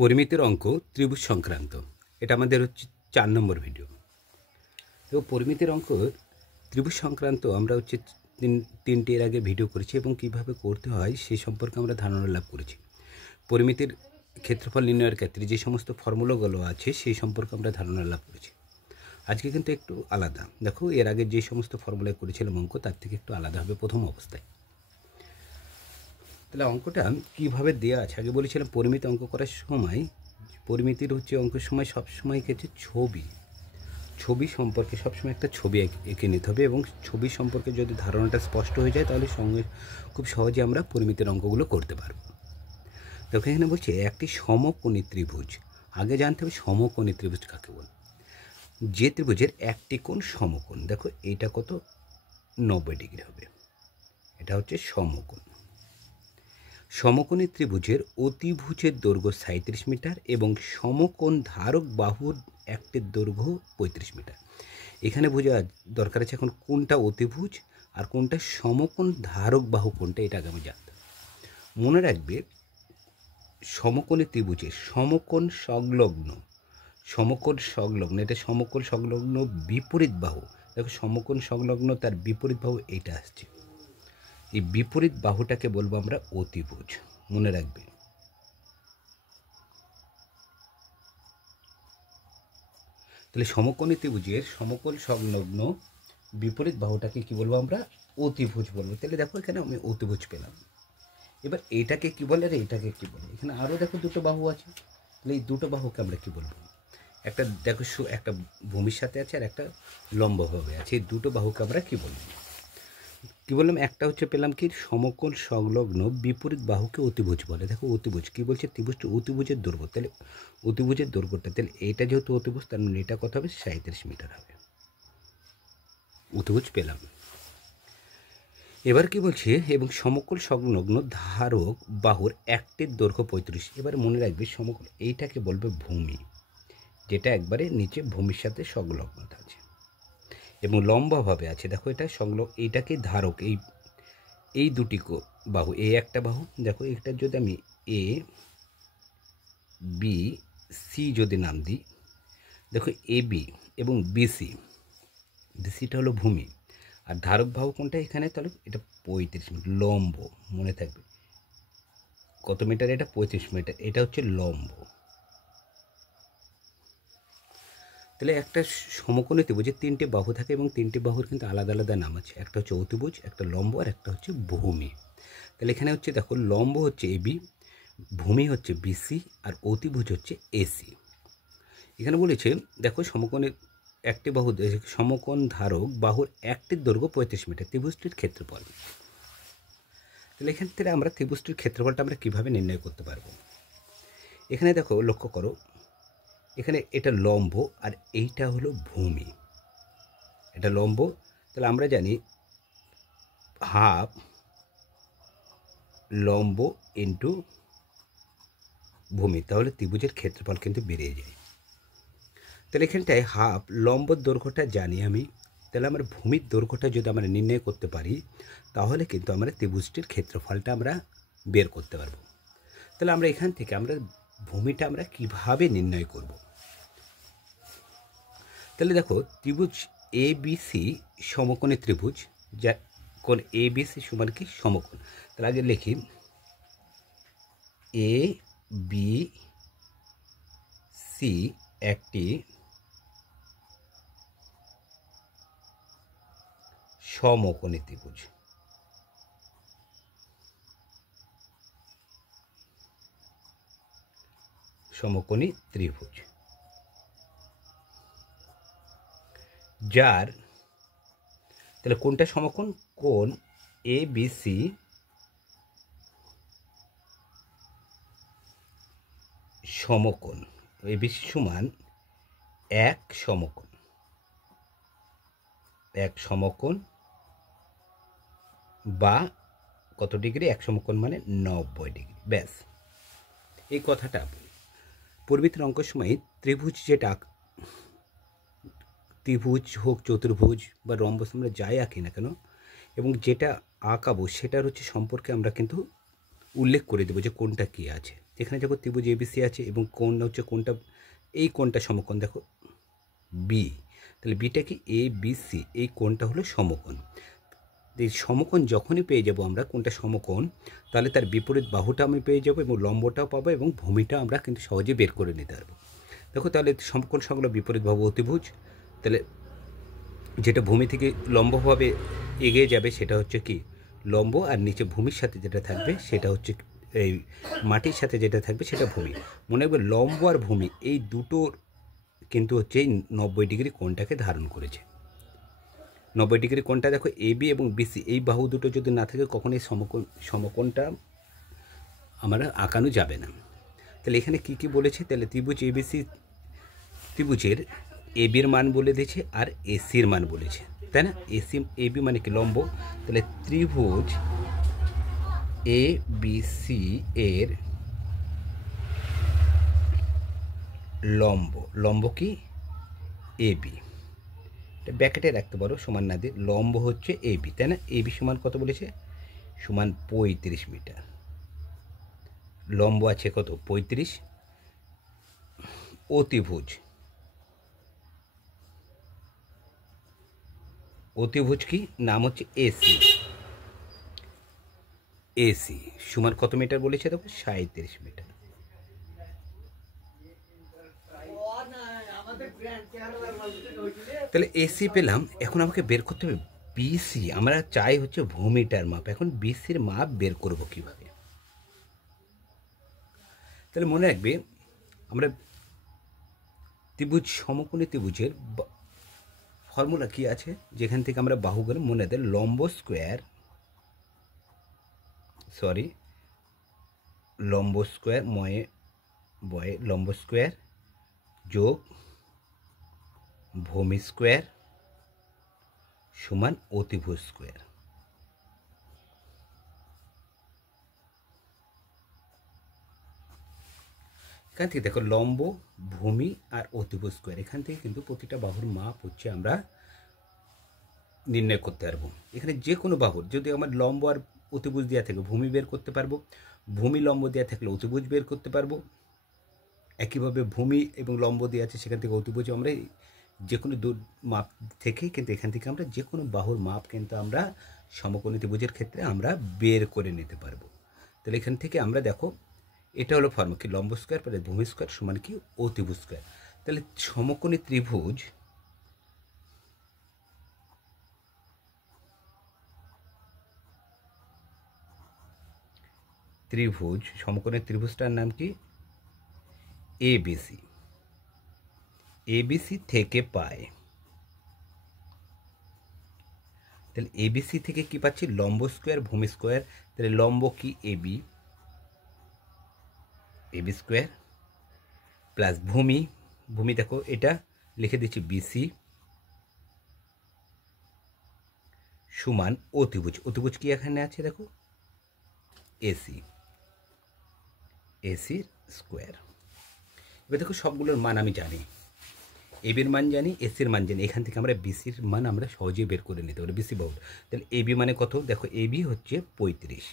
পরিমিতির অঙ্ক ত্রিভুজ সংক্রান্ত। এটা আমাদের হচ্ছে 4 নম্বর ভিডিও। তো পরিমিতির অঙ্ক ত্রিভুজ সংক্রান্ত আমরা হচ্ছে তিনটি এর আগে ভিডিও করেছি এবং কিভাবে করতে হয় সেই সম্পর্কে আমরা ধারণা লাভ করেছি। পরিমিতির ক্ষেত্রফল নির্ণয়ের ক্ষেত্রে যে সমস্ত ফর্মুলাগুলো আছে সেই সম্পর্কে আমরা ধারণা লাভ করেছি। আজকে কিন্তু একটু আলাদা। দেখো, এর আগে যে সমস্ত ফর্মুলা করেছিলাম অঙ্ক তার থেকে একটু আলাদা হবে প্রথম অবস্থায়। তাহলে অঙ্কটা কীভাবে দেওয়া আছে, আগে বলেছিলাম পরিমিতি অঙ্ক করার সময় পরিমিতির হচ্ছে অঙ্কের সময় সবসময় ক্ষেত্রে ছবি সম্পর্কে সবসময় একটা ছবি এঁকে নিতে হবে এবং ছবি সম্পর্কে যদি ধারণাটা স্পষ্ট হয়ে যায় তাহলে খুব সহজে আমরা পরিমিতির অঙ্কগুলো করতে পারব। দেখো, এখানে বলছে একটি সমকোণী ত্রিভুজ। আগে জানতে হবে সমকোণী ত্রিভুজ কাকে বলে। যে ত্রিভুজের একটি কোণ সমকোণ, দেখো এইটা কত 90 ডিগ্রি হবে, এটা হচ্ছে সমকোণ। সমকোণী ত্রিভুজের অতিভুজের দৈর্ঘ্য 37 মিটার এবং সমকোণ ধারক বাহুর একটির দৈর্ঘ্য 35 মিটার। এখানে বোঝা দরকার আছে এখন কোনটা অতিভুজ আর কোনটা সমকোণ ধারক বাহু কোনটা, এটা আগে আমি জানতে হবে। মনে রাখবে, সমকোণী ত্রিভুজের সমকোণ সংলগ্ন এটা সমকোণ সংলগ্ন বিপরীত বাহু। দেখো, সমকোণ সংলগ্ন তার বিপরীত বাহু এইটা আসছে, এই বিপরীত বাহুটাকে বলবো আমরা অতিভুজ। মনে রাখবে, তাহলে সমকোণী ত্রিভুজের সমকোণ সংলগ্ন বিপরীত বাহুটাকে কি বলবো আমরা? অতিভুজ বলবো। তাহলে দেখো, এখানে আমি অতিভুজ পেলাম। এবার এইটাকে কি বলে আর এইটাকে কি বলে? এখানে আরও দেখো দুটো বাহু আছে, তাহলে এই দুটো বাহুকে আমরা কি বলবো? একটা দেখো একটা ভূমির সাথে আছে আর একটা লম্বভাবে আছে, এই দুটো বাহুকে আমরা কি বলবো? কি বললাম? একটা হচ্ছে পেলাম কি সমকোণ সংলগ্ন বিপরীত বাহুকে অতিভুজ বলে। দেখো, অতিভুজ কি বলছে? ত্রিভুজটা অতিভুজের দৈর্ঘ্য, তাহলে অতিভুজের দৈর্ঘ্যটা, তাহলে এটা যেহেতু অতিভুজ তার মানে এটা কত হবে? 37 মিটার হবে। অতিভুজ পেলাম। এবার কি বলছে? এবং সমকোণ সংলগ্ন ধারক বাহুর একটির দৈর্ঘ্য 35। এবার মনে রাখবে, সমকোণ এইটাকে বলবে ভূমি, যেটা একবারে নিচে ভূমির সাথে সংলগ্নতা আছে এবং লম্বাভাবে আছে। দেখো, এটা এইটাকে ধারক, এই দুটি বাহু, এই একটা বাহু, দেখো এটা যদি আমি এ বি সি যদি নাম দিই, দেখো এ বি এবং বিসিটা হলো ভূমি আর ধারক বাহু কোনটা এখানে? তাহলে এটা 35 মিটার লম্ব। মনে থাকবে কত মিটার? এটা 35 মিটার, এটা হচ্ছে লম্ব। তাহলে একটা সমকোণী ত্রিভুজে তিনটে বাহু থাকে এবং তিনটে বাহুর কিন্তু আলাদা আলাদা নাম আছে। একটা হচ্ছে অতিভুজ, একটা লম্ব আর একটা হচ্ছে ভূমি। তাহলে এখানে হচ্ছে দেখো, লম্ব হচ্ছে এবি, ভূমি হচ্ছে বিসি আর অতিভুজ হচ্ছে এসি। এখানে বলেছে দেখো, সমকোণের একটি বাহু, সমকোণ ধারক বাহুর একটির দৈর্ঘ্য 35 মিটার, ত্রিভুজটির ক্ষেত্রফল। তাহলে এখান থেকে আমরা ত্রিভুজটির ক্ষেত্রফলটা আমরা কীভাবে নির্ণয় করতে পারবো? এখানে দেখো, লক্ষ্য করো, এখানে এটা লম্ব আর এইটা হলো ভূমি। এটা লম্ব, তাহলে আমরা জানি হাফ লম্ব ইন্টু ভূমি, তাহলে ত্রিভুজের ক্ষেত্রফল কিন্তু বেড়ে যায়। তাহলে এখানটায় হাফ লম্বর দৈর্ঘ্যটা জানি আমি, তাহলে আমার ভূমির দৈর্ঘ্যটা যদি আমরা নির্ণয় করতে পারি তাহলে কিন্তু আমরা ত্রিভুজটির ক্ষেত্রফলটা আমরা বের করতে পারবো। তাহলে আমরা এখান থেকে আমরা ভূমিটা আমরা কিভাবে নির্ণয় করব? তাহলে দেখো, ত্রিভুজ এ বি সি সমকোণী ত্রিভুজ, যা কোণ এ বি সি সমান কি? সমকোণ। তাহলে আগে লিখি এ বি সি একটি সমকোণী ত্রিভুজ। সমকোণী ত্রিভুজ যার, তাহলে কোনটা সমকোণ? কোণ এ বি সি সমকোণ, এ বি সি সমান এক সমকোণ বা কত ডিগ্রি? এক সমকোণ মানে 90 ডিগ্রি। ব্যাস, এই কথাটা পরিমিতির অঙ্কের সময় ত্রিভুজ যেটা, ত্রিভুজ হোক, চতুর্ভুজ বা রম্বস, আমরা যাই আঁকি না কেন এবং যেটা আঁকাবো সেটার হচ্ছে সম্পর্কে আমরা কিন্তু উল্লেখ করে দেবো যে কোনটা কী আছে। এখানে দেখো ত্রিভুজ এবিসি আছে এবং কোণ হচ্ছে কোণটা, এই কোণটা সমকোণ দেখো বি, তাহলে বিটা কি এ বি সি, এই কোণটা হলো সমকোণ। এই সমকোণ যখনই পেয়ে যাব আমরা কোণটা সমকোণ, তাহলে তার বিপরীত বাহুটা আমি পেয়ে যাব এবং লম্বটাও পাবো এবং ভূমিটা আমরা কিন্তু সহজে বের করে নিতে পারবো। দেখো তাহলে সমকোণ সংলগ্ন বিপরীত বাহু অতিভুজ, তাহলে যেটা ভূমি থেকে লম্বভাবে এগিয়ে যাবে সেটা হচ্ছে কি লম্ব, আর নিচে ভূমির সাথে যেটা থাকবে সেটা হচ্ছে এই মাটির সাথে যেটা থাকবে সেটা ভূমি। মনে রাখবে লম্ব আর ভূমি এই দুটোর কিন্তু হচ্ছে এই 90 ডিগ্রি কোণটাকে ধারণ করেছে। 90 ডিগ্রি কোণটা দেখো এ বি এবং বিসি এই বাহু দুটো যদি না থাকে কখনোই সমকোণটা আমরা আঁকানো যাবে না। তাহলে এখানে কি কি বলেছে, তাহলে ত্রিভুজ এবিসি ত্রিভুজের এ বির মান বলে দিয়েছে আর এসির মান বলেছে, তাই না? এসি এ বি মানে কি লম্ব, তাহলে ত্রিভুজ এ বি সি এর লম্ব, লম্ব কি এ বি, ব্যাকেটে রাখতে পারো সমান না দিয়ে, লম্ব হচ্ছে এ বি, তাই না? এ বি সমান কত বলেছে, সমান 35 মিটার। লম্ব আছে কত 35, অতিভুজ, অতিভুজ কি নাম হচ্ছে এসি, এসি সমান কত মিটার বলেছে দেখো 37 মিটার। তাহলে এসি পেলাম, এখন আমাকে বের করতে হবে বিসি। আমরা চাই হচ্ছে ভূমিটার মাপ, এখন বিসির মাপ বের করব কিভাবে? তাহলে মনে রাখবে আমরা ত্রিভুজ সমকোণী ত্রিভুজের ফর্মুলা কি আছে, যেখান থেকে আমরা বাহুগুলো মনে দেয় লম্ব স্কোয়ার, সরি লম্ব স্কোয়ার ময়ে বয়ে লম্ব স্কোয়ার যোগ ভূমি স্কোয়ার সমান অতিভুজ স্কোয়ার। এখান থেকে দেখো লম্ব, ভূমি আর অতিভুজ স্কোয়ার, এখান থেকে কিন্তু প্রতিটা বাহুর মাপ হচ্ছে আমরা নির্ণয় করতে পারবো। এখানে যে কোনো বাহুর যদি আমার লম্ব আর অতিভুজ দেওয়া থাকে ভূমি বের করতে পারবো, ভূমি লম্ব দেওয়া থাকলে অতিভুজ বের করতে পারবো। একইভাবে ভূমি এবং লম্ব দেওয়া আছে সেখান থেকে অতিভুজ, আমরা যে কোনো মাপ থেকেই কিন্তু এখান থেকে আমরা যে কোনো বাহুর মাপ কিন্তু আমরা সমকোণী ত্রিভুজের ক্ষেত্রে আমরা বের করে নিতে পারবো। তাহলে এখান থেকে আমরা দেখো এটা হলো ফর্মুলা কি লম্ব স্কোয়ার পরে ভূমি স্কোয়ার সমান কি অতিভুজ স্কোয়ার। তাহলে সমকোণী ত্রিভুজ সমকোণী ত্রিভুজটার নাম কি এবিসি, এবিসি থেকে পায়, তাহলে এবিসি থেকে কি পাচ্ছি লম্ব স্কোয়ার ভূমি স্কোয়ার, তাহলে লম্ব কি এবি, এবি স্কোয়ার প্লাস ভূমি, ভূমি দেখো এটা লিখে দিচ্ছি বিসি সমান অতিভুজ, অতিভুজ কি এখানে আছে দেখো এসি, এসি স্কোয়ার। এবার দেখো সবগুলোর মান আমি জানি, এবির মান জানি, এসির মান জানি, এখান থেকে আমরা বিসির মান আমরা সহজেই বের করে নিতে পারি, বিসি বাহুর। তাহলে এবি মানে কত দেখো, এবি হচ্ছে 35,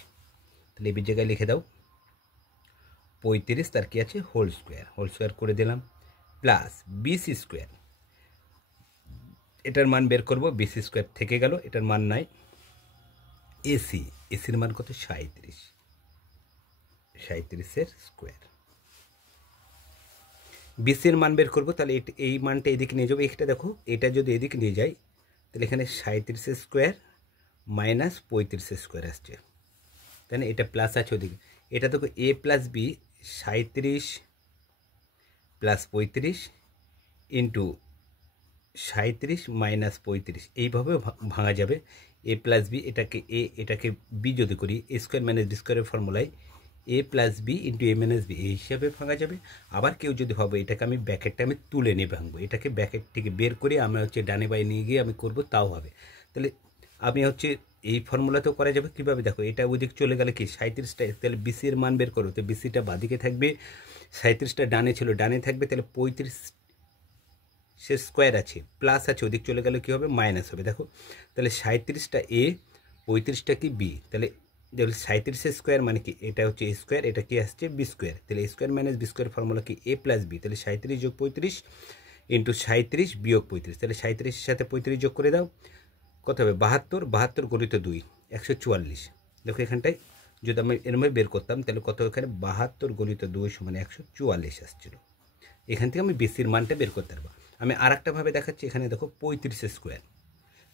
তাহলে এবির জায়গায় লিখে দাও 35, তার কি আছে হোল স্কোয়ার করে দিলাম প্লাস বিসি স্কোয়ার, এটার মান বের করব, বিসি স্কোয়ার থেকে গেল, এটার মান নাই, এসি, এসির মান কত 37, 37-এর স্কোয়ার, বিসির মান বের করবো, তাহলে এই মানটা এদিকে নিয়ে যাবো, এটা দেখো এটা যদি এদিকে নিয়ে যাই তাহলে এখানে 37 স্কোয়ার মাইনাস 35 স্কোয়ার আসছে, তাই না? এটা প্লাস আছে ওদিকে, এটা দেখো A plus B 37 plus 35 into 37 minus 35, এইভাবে ভাঙা যাবে। এ প্লাস বি এটাকে এ এটাকে বি যদি করি এ স্কোয়ার মাইনাস বি স্কোয়ারের ফর্মুলায় এ প্লাস বি ইন্টু এ মাইনাস বি এই হিসাবে ভাঙা যাবে। আবার কেউ যদি ভাবে এটাকে আমি ব্যাকেটটা আমি তুলে নিয়ে ভাঙবো, এটাকে ব্যাকেট থেকে বের করে আমি হচ্ছে ডানে বাই নিয়ে গিয়ে আমি করবো, তাও হবে। তাহলে আমি হচ্ছে এই ফর্মুলাতেও করা যাবে কীভাবে দেখো, এটা ওইদিকে চলে গেলে কি 37টা, তাহলে বিসির মান বের করো, তো বিসিটা বাদিকে থাকবে, 37টা ডানে ছিল ডানে থাকবে, তাহলে 35 সে স্কোয়ার আছে প্লাস আছে ওদিক চলে গেলে কী হবে মাইনাস হবে। দেখো তাহলে 37টা এ 35টা কি বি, তাহলে দেখুন 37 স্কোয়ার মানে কি, এটা হচ্ছে এ স্কোয়ার, এটা কি আসছে বি স্কোয়ার, তাহলে A square minus B square formula কি এ প্লাস বি, তাহলে 37 যোগ 35 ইন্টু 37 বিয়োগ 35, তাহলে 37-এর সাথে 35 যোগ করে দাও, কত হবে 72, 72 গণিত 2 144। দেখো এখানটায় যদি আমি এর মধ্যে বের করতাম তাহলে কত, এখানে 72 গণিত 2 সমান 144 আসছিল। এখান থেকে আমি বিসির মানটা বের করতে পারবো। আমি আর একটাভাবে দেখাচ্ছি, এখানে দেখো 35 স্কোয়ার,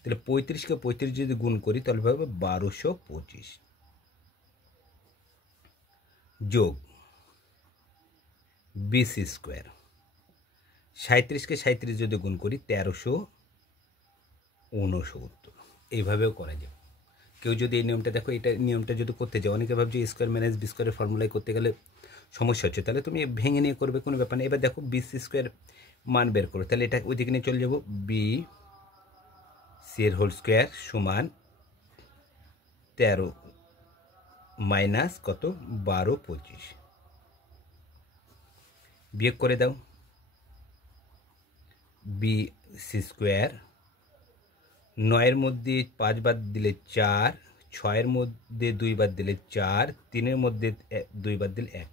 তাহলে 35কে 35 যদি গুণ করি তাহলে হবে 1225 যোগ বিসি স্কোয়ার, 37কে 37 যদি গুণ করি 1369, এইভাবেও করা যাবে। কেউ যদি এই নিয়মটা দেখো, এটা নিয়মটা যদি করতে যাও, অনেকে ভাবছে স্কোয়ার মাইনাস বি স্কোয়ারের ফর্মুলায় করতে গেলে সমস্যা হচ্ছে, তাহলে তুমি ভেঙে নিয়ে করবে, কোনো ব্যাপার নেই। এবার দেখো বিসি স্কোয়ার মান বের করো, তাহলে এটা ওইদিকে নিয়ে চলে যাবো, বি সি এর হোল স্কোয়ার সমান 13 মাইনাস কত 1225, বিয়োগ করে দাও, বি সি স্কোয়ার, 9-এর মধ্যে 5 বাদ দিলে 4, 6-এর মধ্যে 2 বাদ দিলে 4, 3-এর মধ্যে 2 বাদ দিলে 1,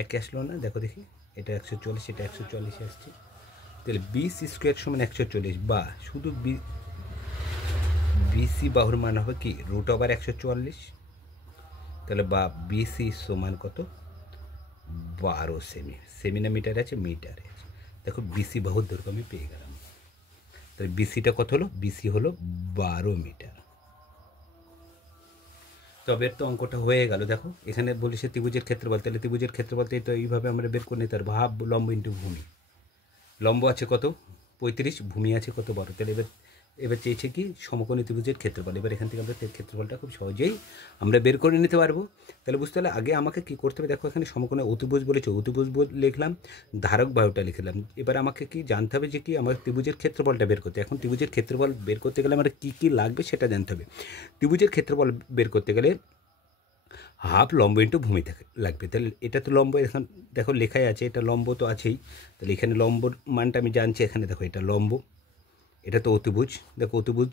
1 আসলো না, দেখো দেখি, এটা 140, এটা 140 আসছে, তাহলে বি সি স্কোয়ার সমান 140, বা শুধু বিসি বাহুর মান হবে কি √144, তাহলে বা বিসি সমান কত 12 সেমি, সেমি না মিটার আছে, মিটারে আছে। দেখো বিসি বাহুর দৈর্ঘ্য আমি পেয়ে গেলাম, তাহলে বিসিটা কত হলো, বিসি হলো 12 মিটার। তবে তো অঙ্কটা হয়ে গেল। দেখো এখানে বলেছে ত্রিভুজের ক্ষেত্রফল, তাহলে ত্রিভুজের ক্ষেত্রফল তো এইভাবে আমরা বের করে নিতে পারবো, হাফ লম্ব ইন্টু ভূমি। লম্ব আছে কত 35, ভূমি আছে কত 12, তাহলে এবার চেয়েছে কি সমকোণী ত্রিভুজের ক্ষেত্রফল। এবার এখান থেকে আমরা ক্ষেত্রফলটা খুব সহজেই আমরা বের করে নিতে পারবো। তাহলে বুঝতে হলে আগে আমাকে কি করতে হবে, দেখো এখানে সমকোণে অতিভুজ বলেছে, অতিভুজ লিখলাম, ধারক বাহুটা লিখলাম। এবার আমাকে কি জানতে হবে যে কি আমার ত্রিভুজের ক্ষেত্রফলটা বের করতে। এখন ত্রিভুজের ক্ষেত্রফল বের করতে গেলে আমার কী কী লাগবে সেটা জানতে হবে। ত্রিভুজের ক্ষেত্রফল বের করতে গেলে হাফ লম্ব ইন্টু ভূমি লাগবে, তাহলে এটা তো লম্ব, এখন দেখো লেখাই আছে, এটা লম্ব তো আছেই, তাহলে এখানে লম্বর মানটা আমি জানছি, এখানে দেখো এটা লম্ব, এটা তো অতিভুজ, দেখো অতিভুজ,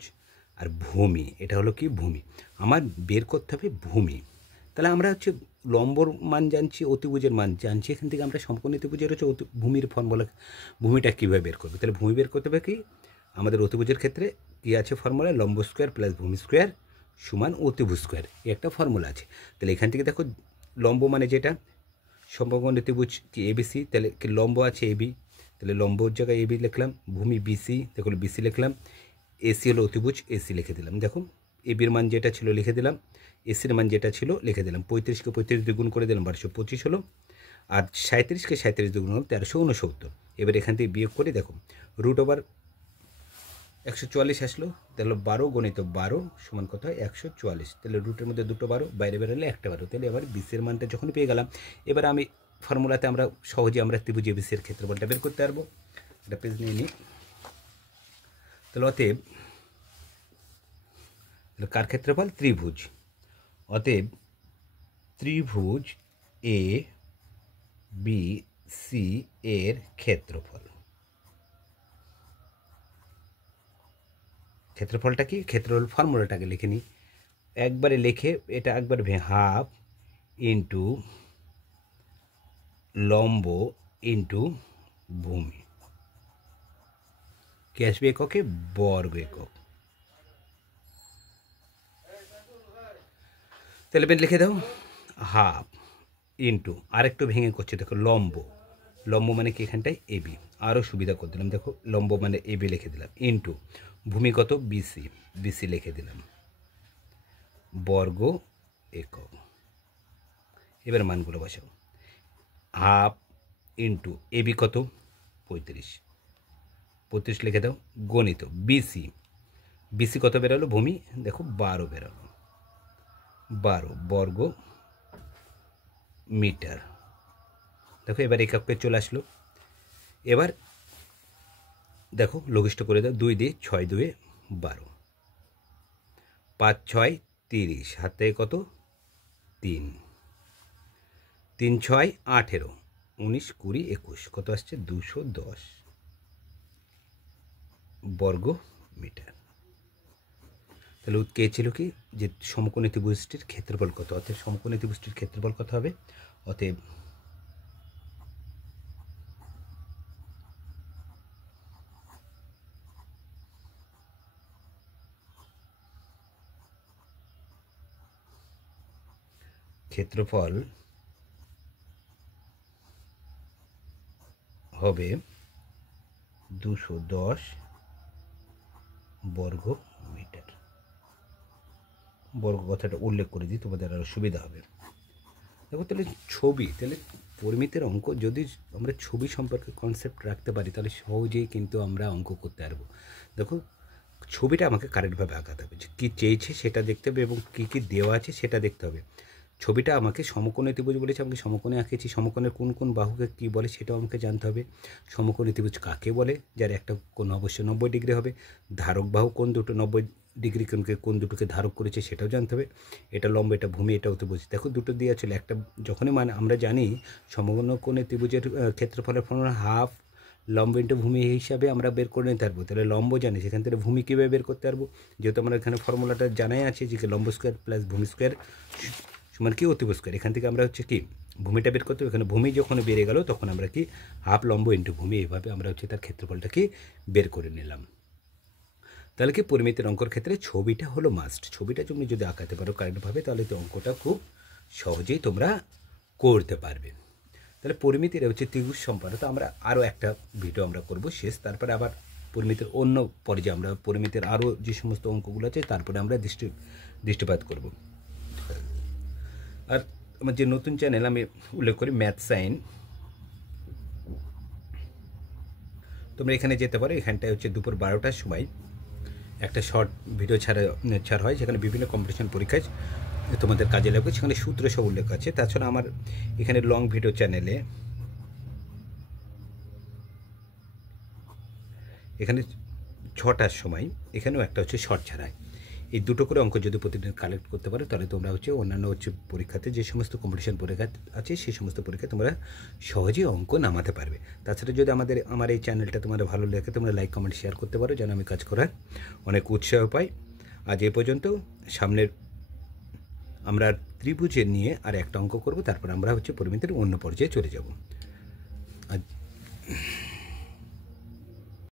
আর ভূমি এটা হলো কি ভূমি, আমার বের করতে হবে ভূমি। তাহলে আমরা হচ্ছে লম্বর মান জানছি, অতিভুজের মান জানছি, এখান থেকে আমরা সমকোণী ত্রিভুজের হচ্ছে ভূমির ফর্মুলা, ভূমিটা কীভাবে বের করবে। তাহলে ভূমি বের করতে হবে কি, আমাদের অতিভুজের ক্ষেত্রে কী আছে ফর্মুলা, লম্ব স্কোয়ার প্লাস ভূমি স্কোয়ার সমান অতিভুজ স্কোয়ার, এই একটা ফর্মুলা আছে। তাহলে এখান থেকে দেখো লম্ব মানে যেটা সমকোণী ত্রিভুজ কি এবিসি, তাহলে কি লম্ব আছে এবি, তাহলে লম্বর জায়গায় এবি লিখলাম, ভূমি বিসি, দেখো বিসি লিখলাম, এসি হলো অতিভুজ, এসি লিখে দিলাম। দেখো এবির মান যেটা ছিল লিখে দিলাম, এসির মান যেটা ছিল লিখে দিলাম, 35কে 35 দ্বিগুণ করে দিলাম 1225 হলো, আর 37কে 37 দ্বিগুণ হলো 1369। এবার এখান থেকে বিয়োগ করে দেখো √144 আসলো, তাহলে 12 গণিত 12 সমান কত হয় 144, তাহলে রুটের মধ্যে দুটো 12, বাইরে বেরোলে একটা 12, তাহলে এবার বিসির মানটা যখন পেয়ে গেলাম, এবার আমি ফর্মুলাতে আমরা সহজে আমরা ত্রিভুজ এবিসির ক্ষেত্রফলটা বের করতে পারবো। একটা পেজ নিয়ে নিই, তাহলে অতএব কার ক্ষেত্রফল, ত্রিভুজ, অতএব ত্রিভুজ এ বি সি এর ক্ষেত্রফল, ক্ষেত্রফলটা কি, ক্ষেত্রফল ফর্মুলাটাকে লিখে নিই, একবারে লিখে এটা একবার হাফ ইন্টু লম্ব ইন্টু ভূমি, কি আসবে এককে, বর্গ একক। তাহলে লিখে দাও হাফ ইন্টু, আরেকটু ভেঙে করছে দেখো লম্ব, লম্ব মানে কি এখানটায় এবি, আরও সুবিধা করে দিলাম, দেখো লম্ব মানে এবি লিখে দিলাম, ইন্টু ভূমি কত বিসি, বিসি লিখে দিলাম, বর্গ একক। এবার মানগুলো বসাও, হাফ ইন্টু এবি কত 35, 35 লিখে দাও, গণিত বিসি, বিসি কত বেরোলো ভূমি, দেখো 12 বেরোলো, 12 বর্গ মিটার। দেখো এবার এককে চলে আসলো, এবার দেখো লঘিষ্ঠ করে দাও, 2 দিয়ে 6 2 12, 5 6 30, হাত থেকে কত 3, 3 6 18, 19 20 21, কত আসছে 210 বর্গ মিটার। তাহলে কে ছিল কি যে সমকোণী ত্রিভুজটির ক্ষেত্রফল কত, অতএব সমকোণী ত্রিভুজটির ক্ষেত্রফল কত হবে, অতএব ক্ষেত্রফল হবে 210 বর্গ মিটার। বর্গ কথাটা উল্লেখ করে দিই, তোমাদের আরও সুবিধা হবে। দেখো তাহলে ছবি, তাহলে পরিমিতির অঙ্ক যদি আমরা ছবি সম্পর্কে কনসেপ্ট রাখতে পারি তাহলে সহজেই কিন্তু আমরা অঙ্ক করতে পারবো। দেখো ছবিটা আমাকে কারেক্টভাবে আঁকাতে হবে, যে কী চেয়েছে সেটা দেখতে হবে এবং কী কী দেওয়া আছে সেটা দেখতে হবে। ছবিটা আমাকে সমকোণী ত্রিভুজ বলেছে, আমাকে সমকোণে আঁকেছি, সমকোণের কোন কোন বাহুকে কী বলে সেটাও আমাকে জানতে হবে। সমকোণী ত্রিভুজ কাকে বলে, যার একটা কোণ অবশ্যই 90 ডিগ্রি হবে। ধারক বাহু কোন দুটো 90 ডিগ্রি কোণকে কোন দুটোকে ধারক করেছে সেটাও জানতে হবে। এটা লম্ব, এটা ভূমি, এটাও ত্রিভুজ। দেখো দুটো দেওয়া ছিল, একটা যখনই মানে আমরা জানি সমকোণী ত্রিভুজের ক্ষেত্রফলের ফর্মুলা হাফ লম্ব ইন্টু ভূমি হিসাবে আমরা বের করে নিতে পারবো। তাহলে লম্ব জানি, সেখান থেকে ভূমি কীভাবে বের করতে পারবো, যেহেতু আমরা এখানে ফর্মুলাটা জানাই আছে যে লম্ব স্কোয়ার প্লাস ভূমি স্কোয়ার সমান কি অতিভুজ স্কোয়ার। এখান থেকে আমরা হচ্ছে কি ভূমিটা বের করতে হবে। এখানে ভূমি যখন বেড়ে গেল তখন আমরা কি হাফ লম্ব ইন্টু ভূমি, এইভাবে আমরা হচ্ছে তার ক্ষেত্রফলটাকে বের করে নিলাম। তাহলে কি পরিমিতির অঙ্কর ক্ষেত্রে ছবিটা হলো মাস্ট। ছবিটা তুমি যদি আঁকাতে পারো কারেক্টভাবে তাহলে তো অঙ্কটা খুব সহজেই তোমরা করতে পারবে। তাহলে পরিমিতির হচ্ছে ত্রিভুজ সম্পর্কে তো আমরা আরও একটা ভিডিও আমরা করব শেষ, তারপরে আবার পরিমিতির অন্য পর্যায়ে আমরা পরিমিতির আরও যে সমস্ত অঙ্কগুলো আছে তারপরে আমরা দৃষ্টিপাত করব। আর আমার যে নতুন চ্যানেল আমি উল্লেখ করি ম্যাথ সাইন, তোমরা এখানে যেতে পারো। এখানটায় হচ্ছে দুপুর 12টার সময় একটা শর্ট ভিডিও ছাড়া হয়, যেখানে বিভিন্ন কম্পিটিশন পরীক্ষায় তোমাদের কাজে লাগবে, সেখানে সূত্র সব উল্লেখ আছে। তাছাড়া আমার এখানে লং ভিডিও চ্যানেলে এখানে 6টার সময় এখানেও একটা হচ্ছে শর্ট ছাড়ায়। এই দুটো করে অঙ্ক যদি প্রতিদিন কালেক্ট করতে পারো তাহলে তোমরা হচ্ছে অন্যান্য হচ্ছে পরীক্ষাতে যে সমস্ত কম্পিটিশন পরীক্ষা আছে সেই সমস্ত পরীক্ষায় তোমরা সহজেই অঙ্ক নামাতে পারবে। তাছাড়া যদি আমার এই চ্যানেলটা তোমাদের ভালো লাগে তোমরা লাইক কমেন্ট শেয়ার করতে পারো, যেন আমি কাজ করার অনেক উৎসাহ পাই। আজ এ পর্যন্ত। সামনের আমরা ত্রিভুজের নিয়ে আর একটা অঙ্ক করব, তারপর আমরা হচ্ছে পরিমিতির অন্য পর্যায়ে চলে যাব।